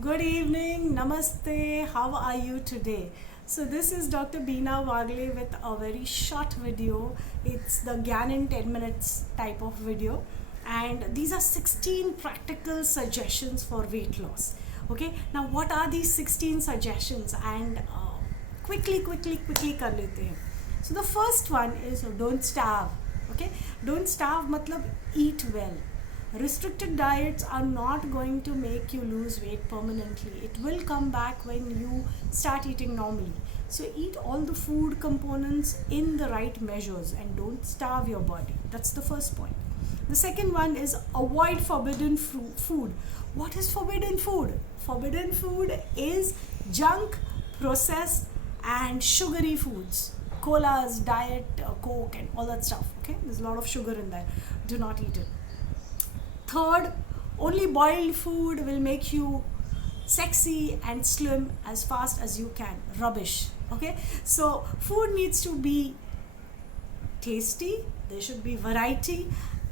Good evening, namaste, how are you today? So this is Dr. Beena Wagle with a very short video. It's the Gyan in 10 minutes type of video, and these are 16 practical suggestions for weight loss. Okay, now what are these 16 suggestions? And quickly kar lete hain. So the first one is don't starve. Okay, don't starve matlab eat well. Restricted diets are not going to make you lose weight permanently. It will come back when you start eating normally. So eat all the food components in the right measures and don't starve your body. That's the first point. The second one is avoid forbidden food. What is forbidden food? Forbidden food is junk, processed, and sugary foods. Colas, diet, coke, and all that stuff. Okay, there's a lot of sugar in there. Do not eat it. Third, only boiled food will make you sexy and slim as fast as you can. Rubbish. Okay, so food needs to be tasty, there should be variety,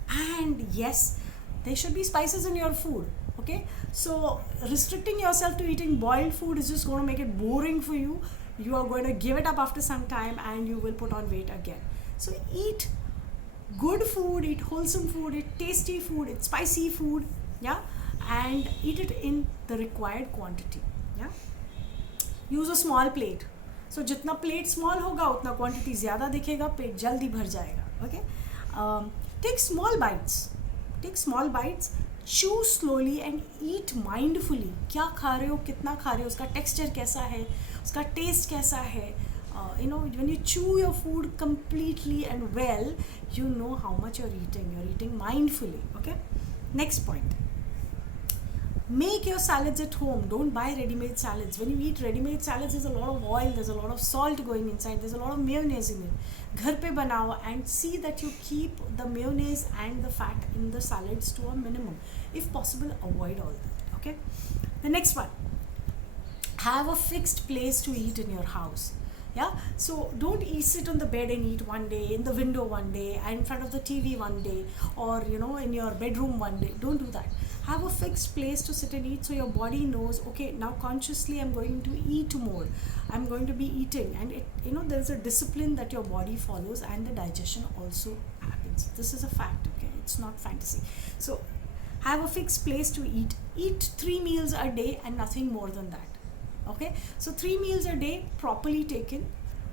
and yes, there should be spices in your food. Okay, so restricting yourself to eating boiled food is just going to make it boring for you. You are going to give it up after some time and you will put on weight again. So eat good food, eat wholesome food, eat tasty food, eat spicy food, yeah, and eat it in the required quantity. Yeah, use a small plate. So जितना plate small होगा उतना quantity ज़्यादा दिखेगा, पेट जल्दी भर जाएगा. Okay, take small bites. Take small bites. Chew slowly and eat mindfully. क्या खा रहे हो, कितना खा रहे हो, उसका texture कैसा है, उसका taste कैसा है. When you chew your food completely and well, you know how much you're eating. You're eating mindfully. Okay. Next point. Make your salads at home. Don't buy ready-made salads. When you eat ready-made salads, there's a lot of oil, there's a lot of salt going inside, there's a lot of mayonnaise in it. Ghar pe banao and see that you keep the mayonnaise and the fat in the salads to a minimum. If possible, avoid all that. Okay. The next one. Have a fixed place to eat in your house. Yeah, so don't sit on the bed and eat one day, in the window one day, and in front of the TV one day, or in your bedroom one day. Don't do that. Have a fixed place to sit and eat so your body knows, okay, now consciously I'm going to eat more. I'm going to be eating, and there's a discipline that your body follows, and the digestion also happens. This is a fact. Okay, it's not fantasy. So have a fixed place to eat. Eat 3 meals a day and nothing more than that. Okay, so 3 meals a day properly taken.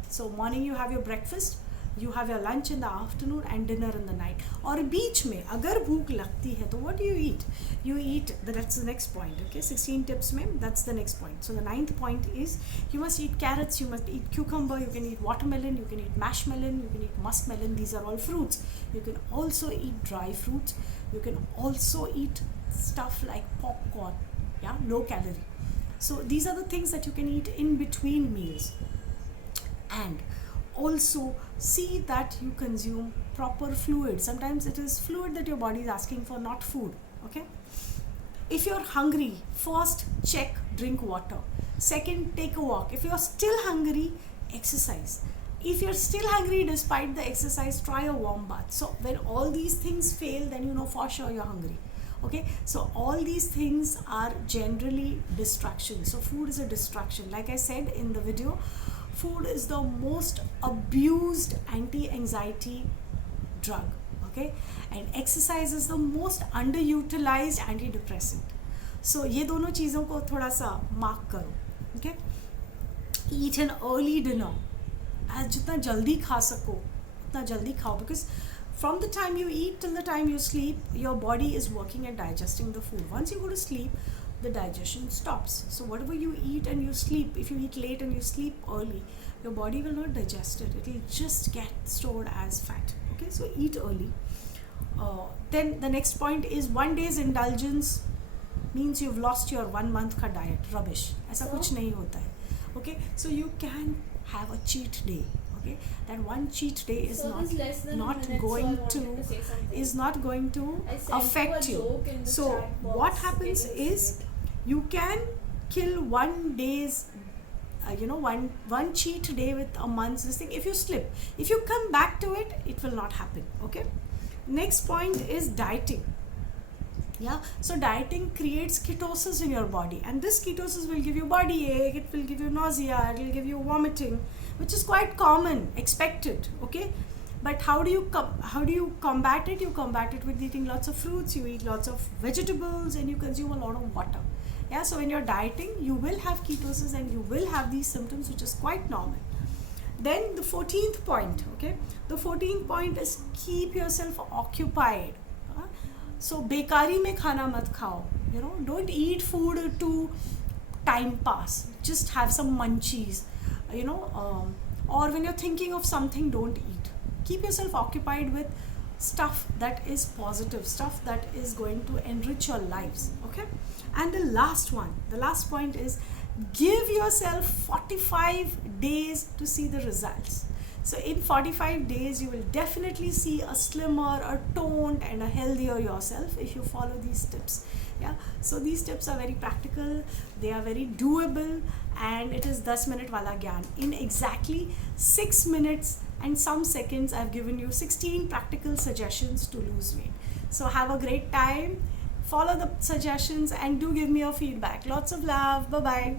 So morning you have your breakfast, you have your lunch in the afternoon, and dinner in the night. Or beach mein agar bhook lagti hai to what do you eat? You eat, that's the next point. Okay, 16 tips mein, that's the next point. So the 9th point is you must eat carrots, you must eat cucumber, you can eat watermelon, you can eat mashmelon, you can eat muskmelon. These are all fruits. You can also eat dry fruits. You can also eat stuff like popcorn, yeah, low calorie. So these are the things that you can eat in between meals. And also see that you consume proper fluid. Sometimes it is fluid that your body is asking for, not food. Okay. If you're hungry, first check, drink water. Second, take a walk. If you're still hungry, exercise. If you're still hungry despite the exercise, try a warm bath. So when all these things fail, then you know for sure you're hungry. Okay, so all these things are generally distractions. So food is a distraction. Like I said in the video, food is the most abused anti-anxiety drug. Okay, and exercise is the most underutilized antidepressant. So ये दोनों चीज़ों को थोड़ा सा mark करो. Okay, eat an early dinner. जितना जल्दी खा सको उतना जल्दी खाओ, because from the time you eat till the time you sleep, your body is working and digesting the food. Once you go to sleep, the digestion stops. So whatever you eat and you sleep, if you eat late and you sleep early, your body will not digest it. It will just get stored as fat. Okay, so eat early. Then the next point is 1 day's indulgence means you've lost your 1 month ka diet. Rubbish. ऐसा कुछ नहीं होता है. Okay, so you can have a cheat day. Okay, that one cheat day is not going to affect you. So what happens is you can kill 1 day's one cheat day with a month's this thing. If you slip, if you come back to it, it will not happen. Okay, next point is dieting. Yeah, so dieting creates ketosis in your body, and this ketosis will give you body ache, it will give you nausea, it will give you vomiting, which is quite common, expected. Okay, but how do you combat it? You combat it with eating lots of fruits, you eat lots of vegetables, and you consume a lot of water. Yeah, so when you're dieting, you will have ketosis and you will have these symptoms, which is quite normal. Then the 14th point, okay, the 14th point is keep yourself occupied. huh? So bekari mein khana mat khao, don't eat food to time pass, just have some munchies, or when you're thinking of something, don't eat. Keep yourself occupied with stuff that is positive, stuff that is going to enrich your lives. Okay, and the last point is give yourself 45 days to see the results. So in 45 days you will definitely see a slimmer, a toned and a healthier yourself if you follow these tips. Yeah, so these tips are very practical, they are very doable, and it is 10 minute wala gyan. In exactly 6 minutes and some seconds I've given you 16 practical suggestions to lose weight. So have a great time, follow the suggestions and do give me your feedback. Lots of love, bye bye.